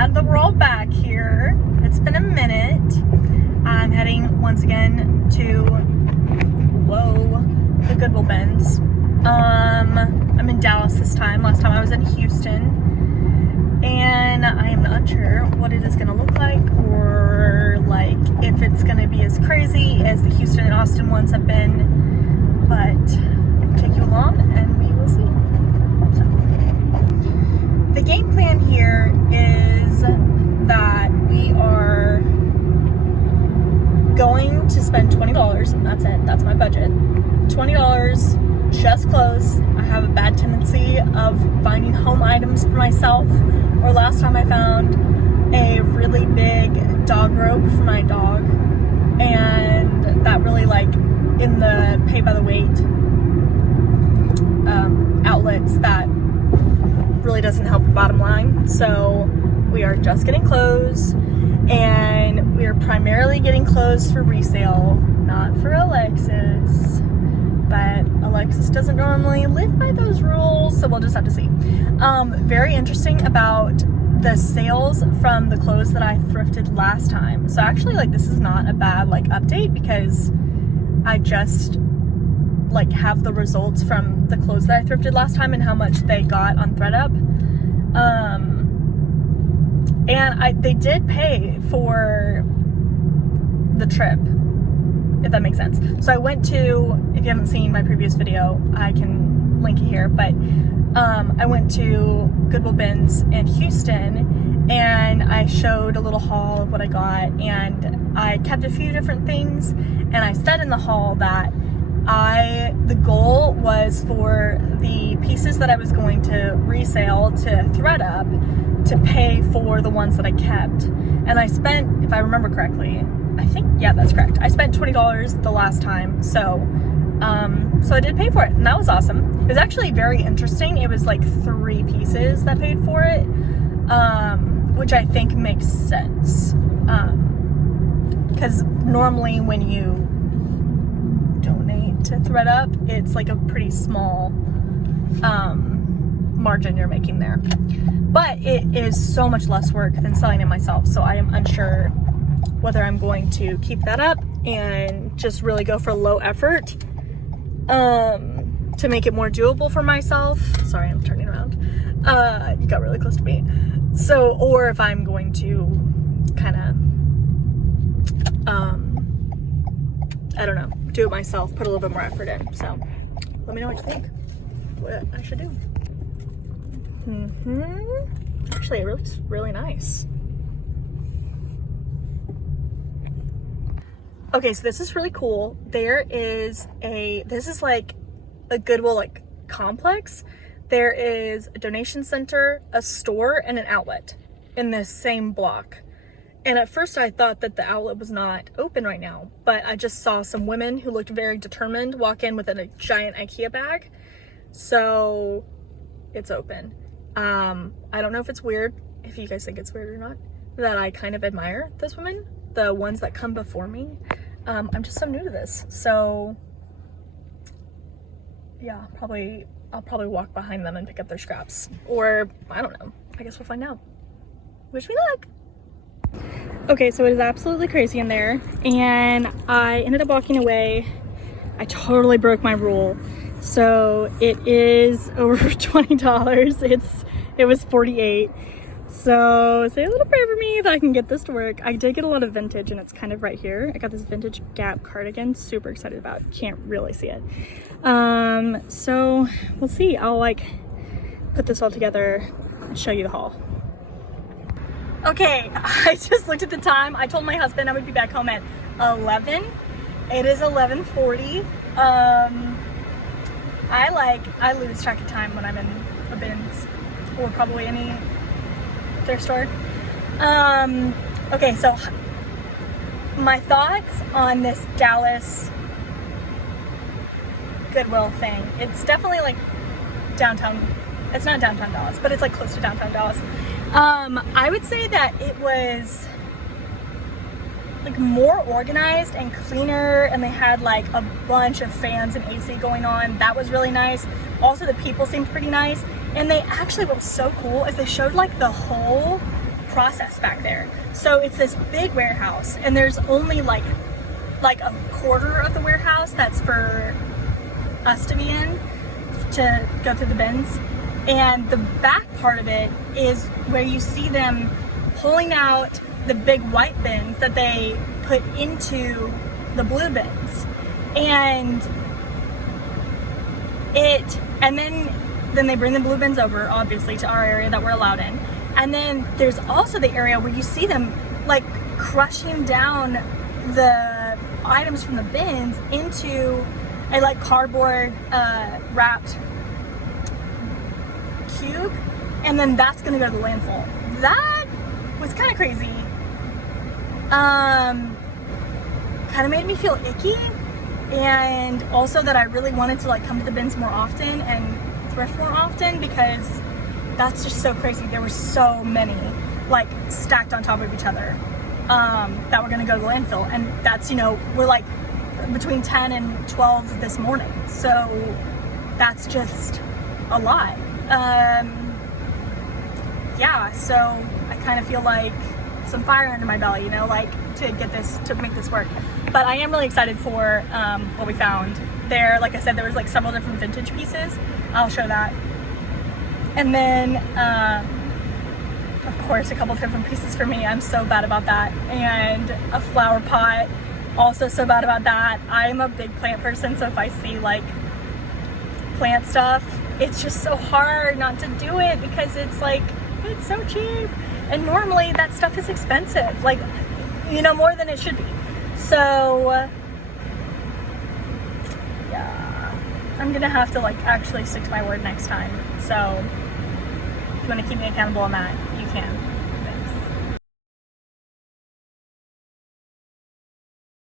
glad that we're all back here. It's been a minute. I'm heading once again to, the Goodwill bins. I'm in Dallas this time. Last time I was in Houston. And I am not sure what it is going to look like, or like if it's going to be as crazy as the Houston and Austin ones have been. But I'll take you along and we will see. So, the game plan here is that we are going to spend $20, and that's it. That's my budget. $20, just clothes. I have a bad tendency of finding home items for myself. Or last time I found a really big dog rope for my dog, and that really, like, in the pay by the weight outlets, that really doesn't help the bottom line. So we are just getting clothes, and we are primarily getting clothes for resale, not for Alexis. But Alexis doesn't normally live by those rules, so we'll just have to see. Very interesting about the sales from the clothes that I thrifted last time. So actually, like, this is not a bad, like, update, because I just, like, have the results from the clothes that I thrifted last time and how much they got on ThredUp. And they did pay for the trip, if that makes sense. So I went to, if you haven't seen my previous video, I can link it here, but I went to Goodwill Bins in Houston, and I showed a little haul of what I got, and I kept a few different things, and I said in the haul that the goal was for the pieces that I was going to resale to ThredUp to pay for the ones that I kept. And I spent, if I remember correctly, I think, yeah, that's correct. I spent $20 the last time, so I did pay for it, and that was awesome. It was actually very interesting. It was like 3 pieces that paid for it, which I think makes sense. Because normally when you donate to ThredUp, it's like a pretty small margin you're making there. But it is so much less work than selling it myself, so I am unsure whether I'm going to keep that up and just really go for low effort to make it more doable for myself. Sorry, I'm turning around. You got really close to me. So, or if I'm going to kind of, I don't know, do it myself, put a little bit more effort in. So let me know what you think, what I should do. Actually, it looks really nice. Okay, so this is really cool. This is like a Goodwill, like, complex. There is a donation center, a store, and an outlet in this same block. And at first I thought that the outlet was not open right now, but I just saw some women who looked very determined walk in with a giant IKEA bag. So it's open. I don't know if it's weird, if you guys think it's weird or not, that I kind of admire those women, the ones that come before me. I'm just so new to this, so yeah, I'll probably walk behind them and pick up their scraps, or I don't know, I guess we'll find out. Wish me luck. Okay, so it is absolutely crazy in there, and I ended up walking away. I totally broke my rule, so it is over $20. It was $48. So say a little prayer for me that I can get this to work. I did get a lot of vintage, and it's kind of right here. I got this vintage Gap cardigan, super excited about. Can't really see it. So we'll see. I'll, like, put this all together and show you the haul. Okay, I just looked at the time. I told my husband I would be back home at 11. It is 11:40. I lose track of time when I'm in a bins, or probably any thrift store. Okay, so my thoughts on this Dallas Goodwill thing. It's definitely like downtown. It's not downtown Dallas, but it's like close to downtown Dallas. I would say that it was like more organized and cleaner, and they had like a bunch of fans and AC going on. That was really nice. Also, the people seemed pretty nice, and they actually, what was so cool is they showed like the whole process back there. So it's this big warehouse, and there's only like a quarter of the warehouse that's for us to be in, to go through the bins. And the back part of it is where you see them pulling out the big white bins that they put into the blue bins. And then they bring the blue bins over, obviously, to our area that we're allowed in. And then there's also the area where you see them like crushing down the items from the bins into a like cardboard wrapped cube, and then that's gonna go to the landfill. That was kind of crazy. Kind of made me feel icky, and also that I really wanted to like come to the bins more often and thrift more often, because that's just so crazy. There were so many like stacked on top of each other that were gonna go to the landfill, and that's, you know, we're like between 10 and 12 this morning, so that's just a lot. Yeah, so I kind of feel like some fire under my belly, you know, like to make this work. But I am really excited for what we found there. Like I said, there was like several different vintage pieces. I'll show that. And then, of course, a couple different pieces for me. I'm so bad about that. And a flower pot, also so bad about that. I'm a big plant person, so if I see like plant stuff, it's just so hard not to do it, because it's like, it's so cheap. And normally that stuff is expensive, like, you know, more than it should be. So, yeah, I'm gonna have to like actually stick to my word next time. So, if you wanna keep me accountable on that, you can.